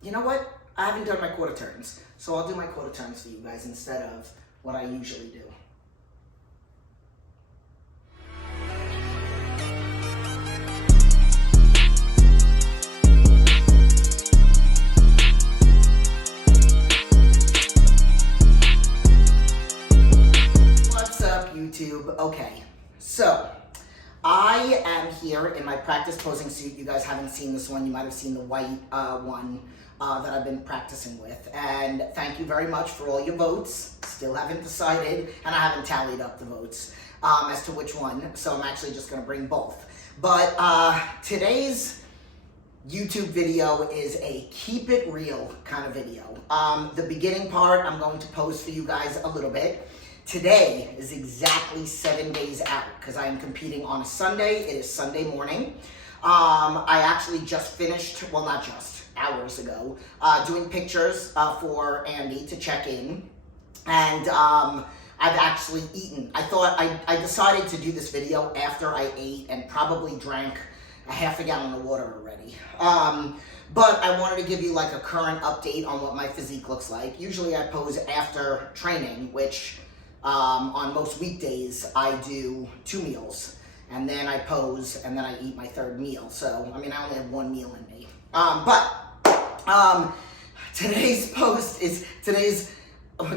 You know what? I haven't done my quarter turns, so I'll do my quarter turns for you guys instead of what I usually do. What's up, YouTube? Okay, so I am here in my practice posing suit. You guys haven't seen this one. You might have seen the white one that I've been practicing with. And thank you very much for all your votes. Still haven't decided, and I haven't tallied up the votes as to which one. So I'm actually just going to bring both. But today's YouTube video is a keep it real kind of video. The beginning part I'm going to pose for you guys a little bit. Today is exactly 7 days out because I am competing on a Sunday. It is Sunday morning. I actually just finished, well, not just, hours ago, doing pictures for Andy to check in. And I've actually eaten. I decided to do this video after I ate and probably drank a half a gallon of water already. But I wanted to give you like a current update on what my physique looks like. Usually I pose after training, which on most weekdays, I do 2 meals, and then I pose, and then I eat my 3rd meal. So, I mean, I only have 1 meal in me. Today's post is,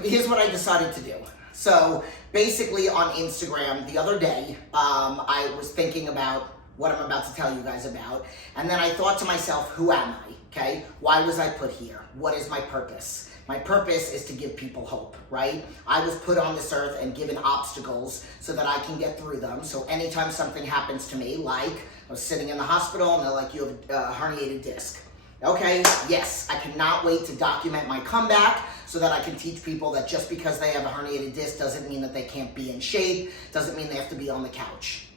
here's what I decided to do. So, basically on Instagram, the other day, I was thinking about what I'm about to tell you guys about, and then I thought to myself, who am I, okay? Why was I put here? What is my purpose? My purpose is to give people hope, right? I was put on this earth and given obstacles so that I can get through them. So anytime something happens to me, like I was sitting in the hospital and they're like, you have a herniated disc. Okay, yes, I cannot wait to document my comeback so that I can teach people that just because they have a herniated disc doesn't mean that they can't be in shape, doesn't mean they have to be on the couch.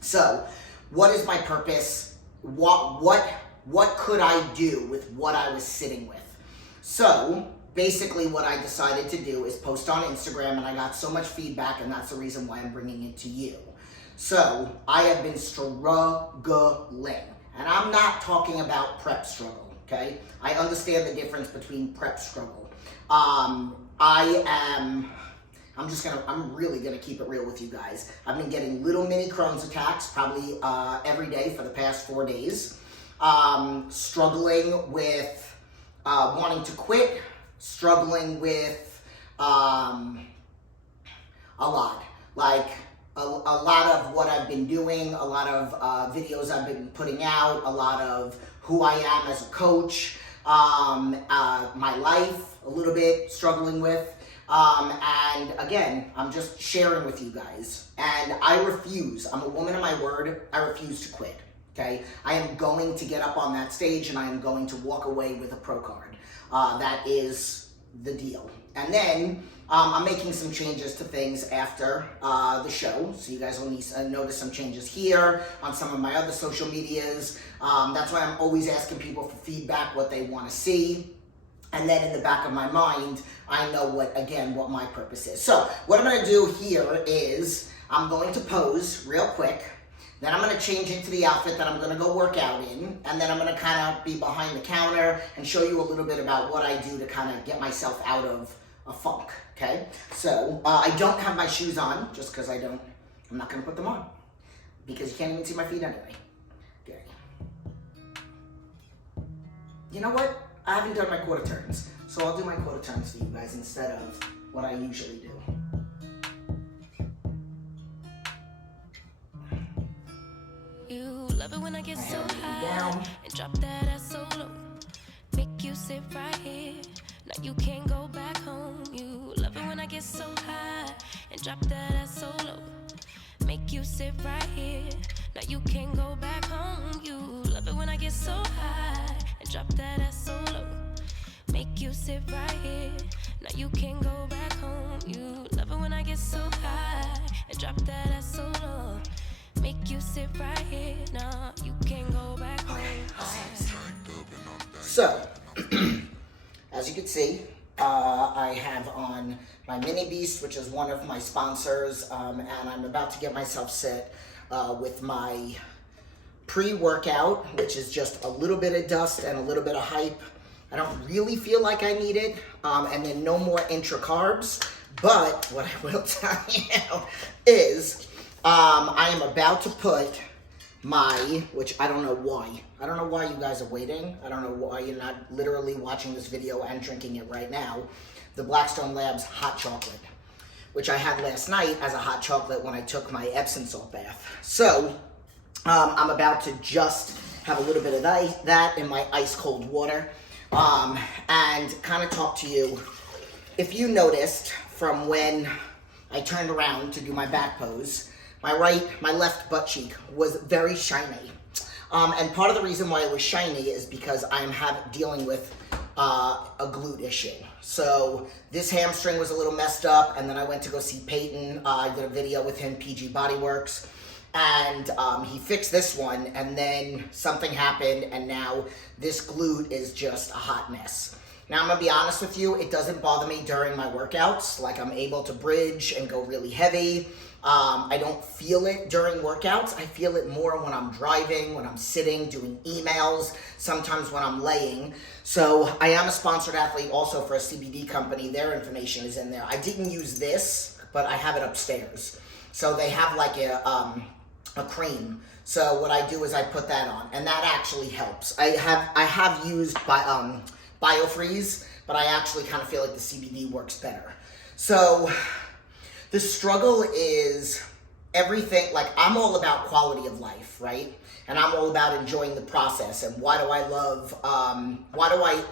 So, what is my purpose? What could I do with what I was sitting with? So, basically what I decided to do is post on Instagram, and I got so much feedback, and that's the reason why I'm bringing it to you. So, I have been struggling, and I'm not talking about prep struggle, okay? I understand the difference between prep struggle. I'm really gonna keep it real with you guys. I've been getting little mini Crohn's attacks probably every day for the past 4 days. Struggling with wanting to quit, struggling with a lot. Like a lot of what I've been doing, a lot of videos I've been putting out, a lot of who I am as a coach, my life, a little bit struggling with. And again, I'm just sharing with you guys. And I refuse, I'm a woman of my word, I refuse to quit. Okay, I am going to get up on that stage and I am going to walk away with a pro card. That is the deal. And then I'm making some changes to things after the show. So you guys will notice some changes here on some of my other social medias. That's why I'm always asking people for feedback, what they want to see. And then in the back of my mind, I know what my purpose is. So what I'm going to do here is I'm going to pose real quick. Then I'm going to change into the outfit that I'm going to go work out in. And then I'm going to kind of be behind the counter and show you a little bit about what I do to kind of get myself out of a funk, okay? So I don't have my shoes on just because I'm not going to put them on because you can't even see my feet anyway. Okay. You know what? I haven't done my quarter turns, so I'll do my quarter turns for you guys instead of what I usually do. Love it when I get so high and drop that ass so low. Make you sit right here. Now you can't go back home. You love it when I get so high and drop that ass so low. Make you sit right here. Now you can't go back home. You love it when I get so high and drop that ass so low. Make you sit right here. Now you can't go back home. You love it when I get so high and drop that ass so low. Make you sit right here, nah, you can't go back home. So, as you can see, I have on my Mini Beast, which is one of my sponsors, and I'm about to get myself set with my pre-workout, which is just a little bit of dust and a little bit of hype, I don't really feel like I need it. And then no more intra carbs. But what I will tell you is I am about to put which I don't know why. I don't know why you guys are waiting. I don't know why you're not literally watching this video and drinking it right now. The Blackstone Labs hot chocolate, which I had last night as a hot chocolate when I took my Epsom salt bath. So I'm about to just have a little bit of that in my ice cold water and kind of talk to you. If you noticed from when I turned around to do my back pose, my left butt cheek was very shiny. And part of the reason why it was shiny is because I am dealing with a glute issue. So this hamstring was a little messed up, and then I went to go see Peyton. I did a video with him, PG Bodyworks, and he fixed this one, and then something happened, and now this glute is just a hot mess. Now, I'm gonna be honest with you, it doesn't bother me during my workouts. Like, I'm able to bridge and go really heavy. I don't feel it during workouts. I feel it more when I'm driving, when I'm sitting, doing emails, sometimes when I'm laying. So I am a sponsored athlete also for a CBD company. Their information is in there. I didn't use this, but I have it upstairs. So they have like a cream. So what I do is I put that on, and that actually helps. I have used BioFreeze, but I actually kind of feel like the CBD works better. So the struggle is everything, like, I'm all about quality of life, right? And I'm all about enjoying the process. And why do I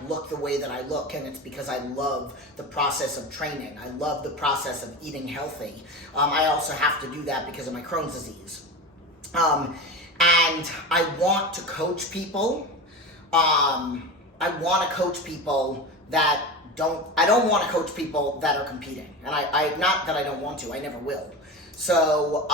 look the way that I look? And it's because I love the process of training. I love the process of eating healthy. I also have to do that because of my Crohn's disease. And I want to coach people. I want to coach people that I don't want to coach people that are competing. And I not that I don't want to, I never will. So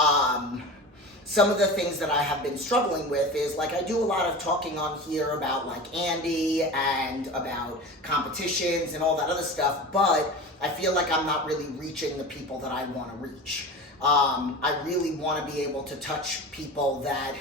some of the things that I have been struggling with is, like, I do a lot of talking on here about, like, Andy and about competitions and all that other stuff, but I feel like I'm not really reaching the people that I want to reach. I really want to be able to touch people that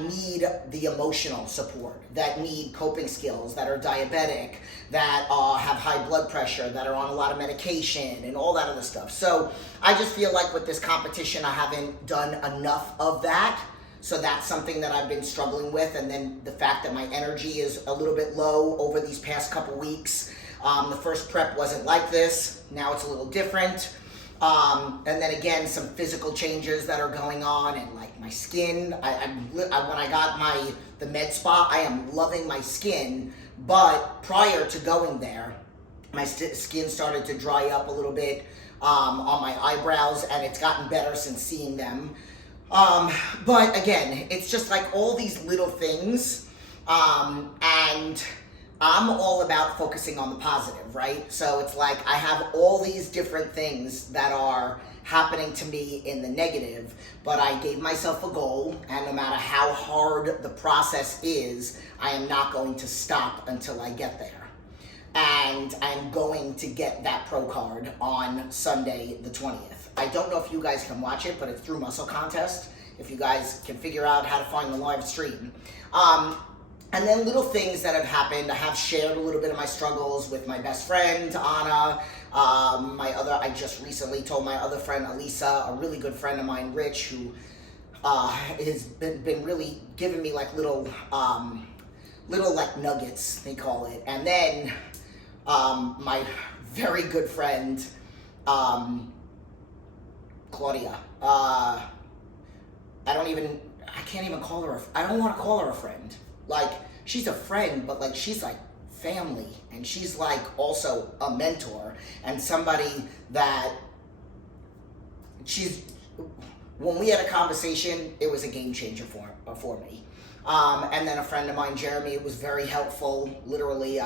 need the emotional support, that need coping skills, that are diabetic, that have high blood pressure, that are on a lot of medication, and all that other stuff. So I just feel like with this competition, I haven't done enough of that. So that's something that I've been struggling with. And then the fact that my energy is a little bit low over these past couple weeks. The first prep wasn't like this. Now it's a little different. And then again, some physical changes that are going on, and like my skin. When I got the med spa, I am loving my skin. But prior to going there, my skin started to dry up a little bit on my eyebrows, and it's gotten better since seeing them. But again, it's just like all these little things, and I'm all about focusing on the positive, right? So it's like I have all these different things that are happening to me in the negative, but I gave myself a goal, and no matter how hard the process is, I am not going to stop until I get there. And I'm going to get that pro card on Sunday the 20th. I don't know if you guys can watch it, but it's through Muscle Contest, if you guys can figure out how to find the live stream. And then little things that have happened. I have shared a little bit of my struggles with my best friend, Anna. I just recently told my other friend, Elisa, a really good friend of mine, Rich, who has been really giving me like little like nuggets, they call it. And then my very good friend, Claudia. I don't want to call her a friend. Like, she's a friend, but like she's like family, and she's like also a mentor and somebody that when we had a conversation, it was a game changer for me. And then a friend of mine, Jeremy, was very helpful. Literally,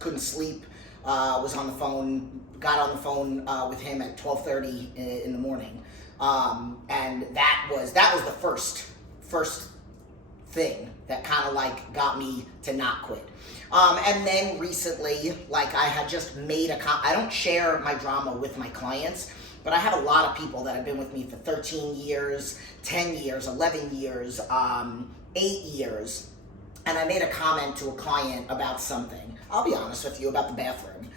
couldn't sleep. Was on the phone, got on the phone with him at 12:30 in the morning. And that was the first thing that kind of like got me to not quit. And then recently, like I had just made I don't share my drama with my clients, but I have a lot of people that have been with me for 13 years, 10 years, 11 years, 8 years. and I made a comment to a client about something. I'll be honest with you, about the bathroom.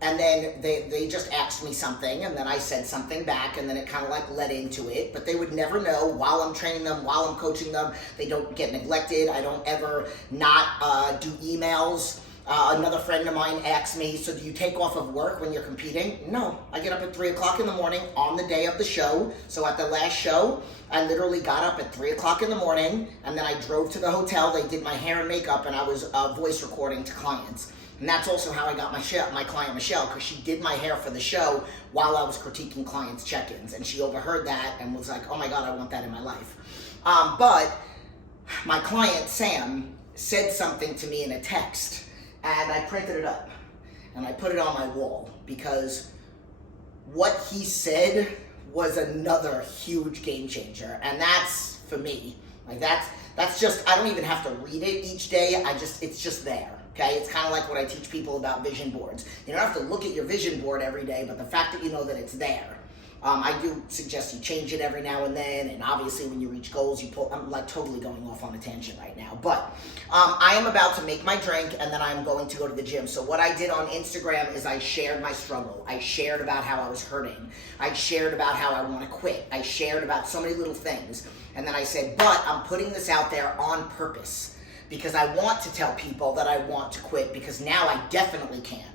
And then they just asked me something, and then I said something back, and then it kind of like led into it. But they would never know while I'm training them, while I'm coaching them. They don't get neglected. I don't ever not do emails. Another friend of mine asked me, so do you take off of work when you're competing? No, I get up at 3 o'clock in the morning on the day of the show. So at the last show, I literally got up at 3 o'clock in the morning, and then I drove to the hotel. They did my hair and makeup, and I was voice recording to clients. And that's also how I got my client Michelle, because she did my hair for the show while I was critiquing clients' check-ins. And she overheard that and was like, oh my God, I want that in my life. But my client, Sam, said something to me in a text, and I printed it up and I put it on my wall, because what he said was another huge game changer. And that's, for me, like that's just, I don't even have to read it each day. It's just there. Okay, it's kind of like what I teach people about vision boards. You don't have to look at your vision board every day, but the fact that you know that it's there. I do suggest you change it every now and then, and obviously when you reach goals, you pull. I'm like totally going off on a tangent right now, but I am about to make my drink, and then I'm going to go to the gym. So what I did on Instagram is I shared my struggle. I shared about how I was hurting. I shared about how I want to quit. I shared about so many little things, and then I said, but I'm putting this out there on purpose, because I want to tell people that I want to quit, because now I definitely can.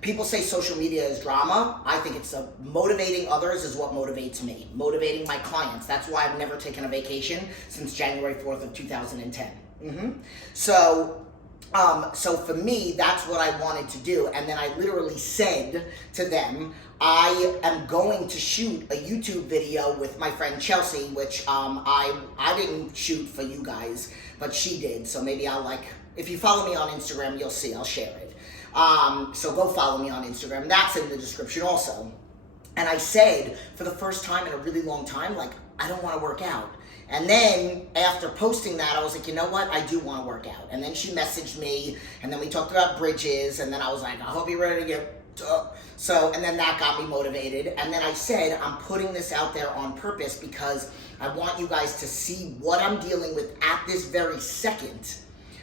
People say social media is drama. I think it's motivating others is what motivates me. Motivating my clients. That's why I've never taken a vacation since January 4th of 2010. So for me, that's what I wanted to do. And then I literally said to them, I am going to shoot a YouTube video with my friend Chelsea, which I didn't shoot for you guys, but she did. So maybe if you follow me on Instagram, you'll see, I'll share it. So go follow me on Instagram. That's in the description also. And I said, for the first time in a really long time, like, I don't want to work out. And then after posting that, I was like, you know what? I do want to work out. And then she messaged me, and then we talked about bridges, and then I was like, I hope you're ready to get and then that got me motivated. And then I said, I'm putting this out there on purpose because I want you guys to see what I'm dealing with at this very second.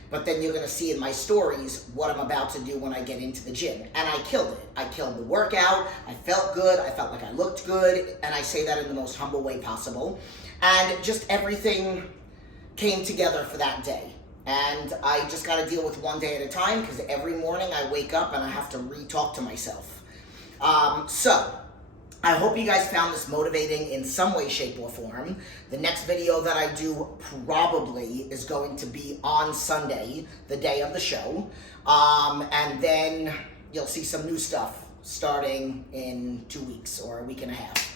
But then you're going to see in my stories what I'm about to do when I get into the gym. And I killed it. I killed the workout. I felt good. I felt like I looked good. And I say that in the most humble way possible. And just everything came together for that day. And I just got to deal with one day at a time, because every morning I wake up and I have to re-talk to myself. So I hope you guys found this motivating in some way, shape, or form. The next video that I do probably is going to be on Sunday, the day of the show. And then you'll see some new stuff starting in 2 weeks or a week and a half.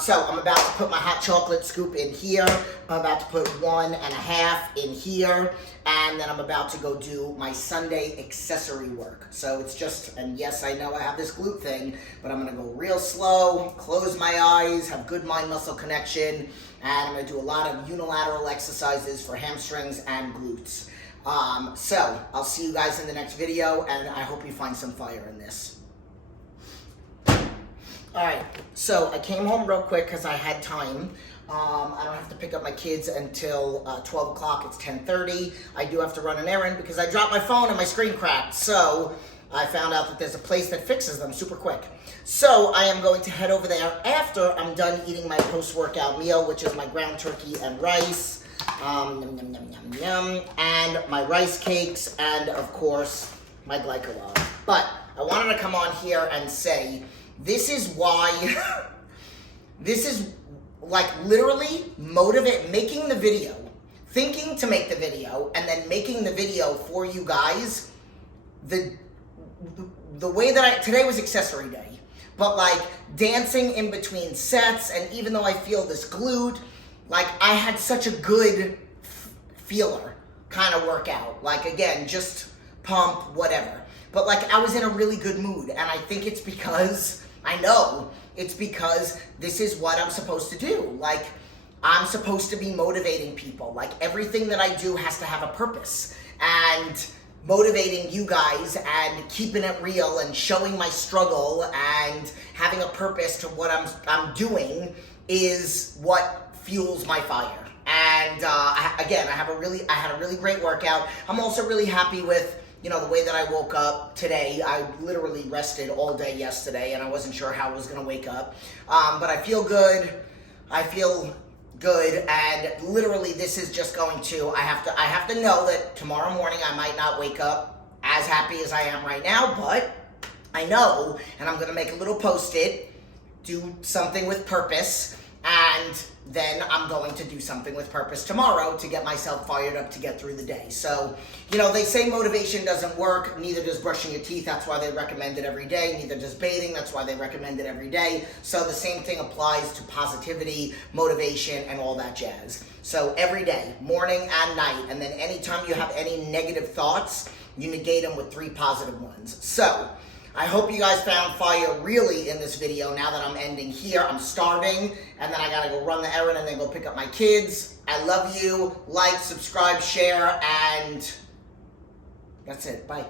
So I'm about to put my hot chocolate scoop in here. I'm about to put 1.5 in here. And then I'm about to go do my Sunday accessory work. So it's just, and yes, I know I have this glute thing, but I'm going to go real slow, close my eyes, have good mind-muscle connection, and I'm going to do a lot of unilateral exercises for hamstrings and glutes. So I'll see you guys in the next video, and I hope you find some fire in this. All right, so I came home real quick because I had time. I don't have to pick up my kids until 12 o'clock. It's 10:30. I do have to run an errand because I dropped my phone and my screen cracked. So I found out that there's a place that fixes them super quick. So I am going to head over there after I'm done eating my post-workout meal, which is my ground turkey and rice, yum, yum, yum, yum, yum, and my rice cakes, and of course, my glycolog. But I wanted to come on here and say, this is why, this is like literally making the video, thinking to make the video, and then making the video for you guys. The way that today was accessory day, but like dancing in between sets, and even though I feel this glute, like I had such a good feeler kind of workout. Like again, just pump, whatever. But like I was in a really good mood, and I think it's because, I know, it's because this is what I'm supposed to do. Like, I'm supposed to be motivating people. Like, everything that I do has to have a purpose. And motivating you guys and keeping it real and showing my struggle and having a purpose to what I'm doing is what fuels my fire. And And again, I had a really great workout. I'm also really happy with, the way that I woke up today. I literally rested all day yesterday, and I wasn't sure how I was going to wake up. But I feel good. And literally this is just going to, I have to know that tomorrow morning I might not wake up as happy as I am right now, but I know, and I'm going to make a little post-it, do something with purpose, and then I'm going to do something with purpose tomorrow to get myself fired up to get through the day. So, they say motivation doesn't work, neither does brushing your teeth, that's why they recommend it every day, neither does bathing, that's why they recommend it every day. So the same thing applies to positivity, motivation, and all that jazz. So every day, morning and night, and then anytime you have any negative thoughts, you negate them with 3 positive ones. So, I hope you guys found fire really in this video. Now that I'm ending here, I'm starving, and then I gotta go run the errand and then go pick up my kids. I love you. Like, subscribe, share, and that's it. Bye.